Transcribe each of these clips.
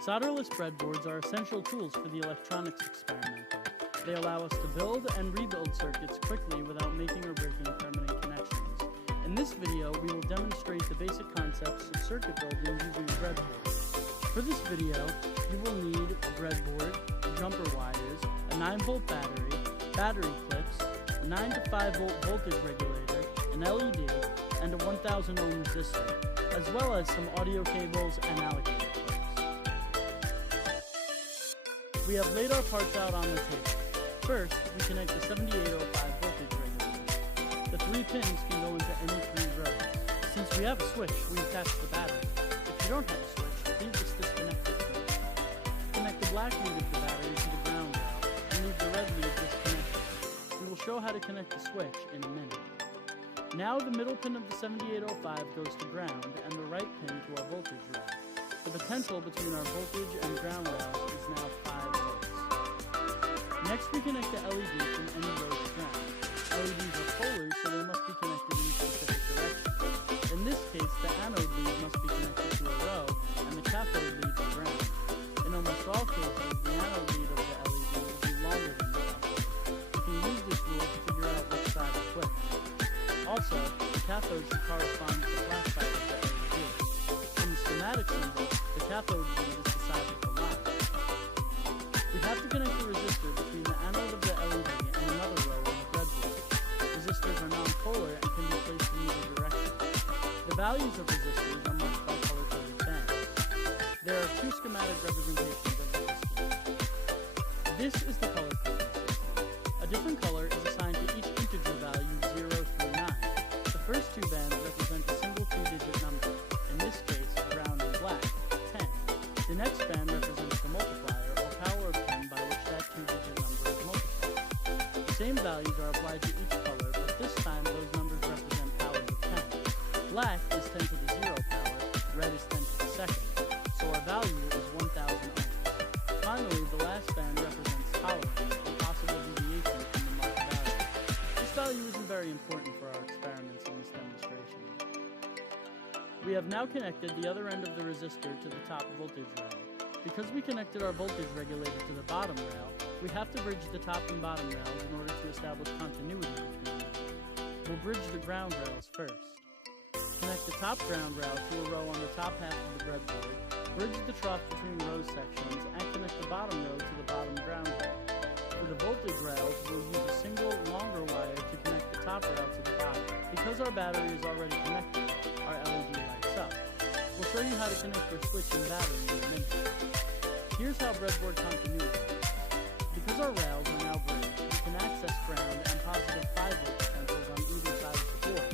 Solderless breadboards are essential tools for the electronics experimenter. They allow us to build and rebuild circuits quickly without making or breaking permanent connections. In this video, we will demonstrate the basic concepts of circuit building using a breadboard. For this video, you will need a breadboard, jumper wires, a 9-volt battery, battery clips, a 9 to 5 volt voltage regulator, an LED, and a 1000 ohm resistor, as well as some audio cables and alligator clips. We have laid our parts out on the table. First, we connect the 7805 voltage regulator. The 3 pins can go into any 3 rows. Since we have a switch, we attach the battery. If you don't have a switch, leave this disconnected first. Connect the black lead of the battery to the ground rail and leave the red lead disconnected. We will show how to connect the switch in a minute. Now the middle pin of the 7805 goes to ground and the right pin to our voltage rail. The potential between our voltage and ground rails is now 5 volts. Next we connect the LED from any row to ground. LEDs are polar, so they must be connected in a specific direction. In this case, the anode lead must be connected to a row and the cathode lead to ground. In almost all cases, the anode lead of the LED will be longer than the cathode. You can use this rule to figure out which side is which. Also, the cathode should correspond with the flash side of the LED. In the schematic symbol, the cathode lead is the side with the line. We have to connect the resistor between the anode of the LED and another row on the breadboard. Resistors are non-polar and can be placed in either direction. The values of resistors are marked by color-coded bands. There are 2 schematic representations of resistors. This is the color-coded system. A different color is assigned to each integer value 0 through 9. The first 2 bands represent a single 2-digit number, in this case, brown and black, 10. The next band represents the multiplier, or power of 10, by which that 2-digit number is multiplied. The same values are applied to each color, but this time those numbers represent powers of 10. Black is 10 to the 0 power, red is 10 to the second, so our value is 1000 ohms. Finally, the last band represents tolerance, or possible deviation from the marked value. This value isn't very important for our experiments in this demonstration. We have now connected the other end of the resistor to the top voltage rail. Because we connected our voltage regulator to the bottom rail, we have to bridge the top and bottom rails in order to establish continuity between them. We'll bridge the ground rails first. Connect the top ground rail to a row on the top half of the breadboard, bridge the trough between row sections, and connect the bottom row to the bottom ground rail. For the voltage rails, we'll use a single, longer wire to connect the top rail to the bottom. Because our battery is already connected, our LED lights up. We'll show you how to connect your switch and battery in a minute. Here's how breadboard continuity works. Because our rails are now bridged, we can access ground and positive 5-volt potentials on either side of the board.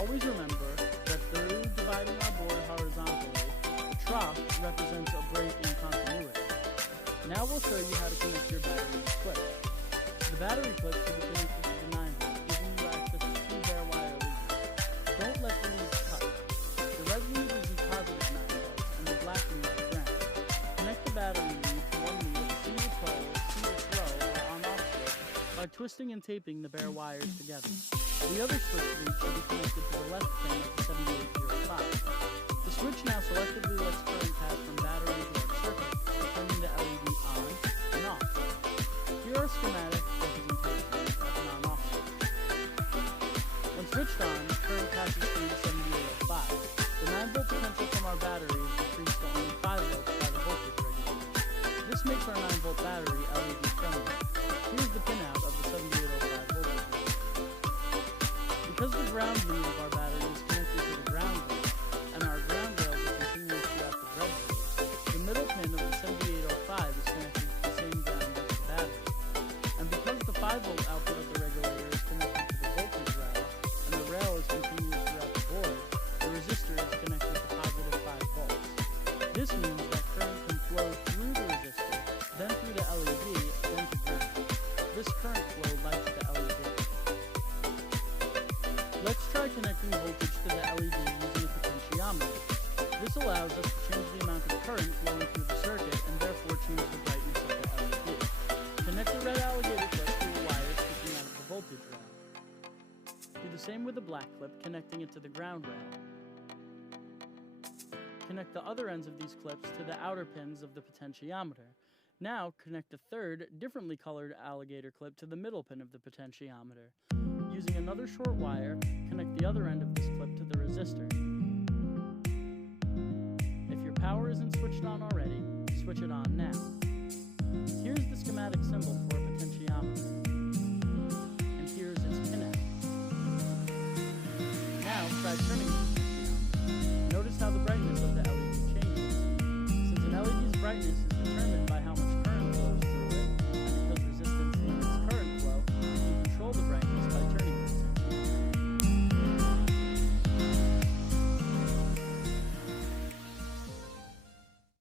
Always remember that through dividing our board horizontally, the trough represents a break in continuity. Now we'll show you how to connect your battery and switch. The battery clip should be connected to the 9-volt, giving you access to 2 bare wire leads. Don't let the leads touch. The red lead is the positive 9 volts and the black lead is ground. Connect the battery lead to one lead with a single pole, single throw, or on-off switch by twisting and taping the bare wires together. The other switch lead should be connected to the left pin of the 7805. The switch now selectively lets current pass from battery to our circuit, turning the LED on and off. Here are schematic representations of an on-off switch. When switched on, current passes through the 7805. The 9-volt potential from our battery is decreased to only 5 volts by the voltage regulator. This makes our 9-volt battery LED friendly. Here's the pinout of the 7805 voltage regulator. Because the ground lead of our battery is connected to the ground rail, and our ground rails are continuous throughout the breadboard, the middle pin of the 7805 is connected to the same ground as the battery. And because the 5-volt output of the regulator is connected to the voltage rail, and the rail is continuous throughout the board, the resistor is connected to positive 5 volts. This means that current can flow through the resistor, then through the LED, then to ground. This current flow lights the LED. Let's try connecting voltage to the LED using a potentiometer. This allows us to change the amount of current flowing through the circuit and therefore change the brightness of the LED. Connect the red alligator clip to a wire sticking out of the voltage rail. Do the same with the black clip, connecting it to the ground rail. connect the other ends of these clips to the outer pins of the potentiometer. Now, connect a third, differently colored alligator clip to the middle pin of the potentiometer. Using another short wire, connect the other end of this clip to the resistor. If your power isn't switched on already, switch it on now. Here's the schematic symbol for a potentiometer.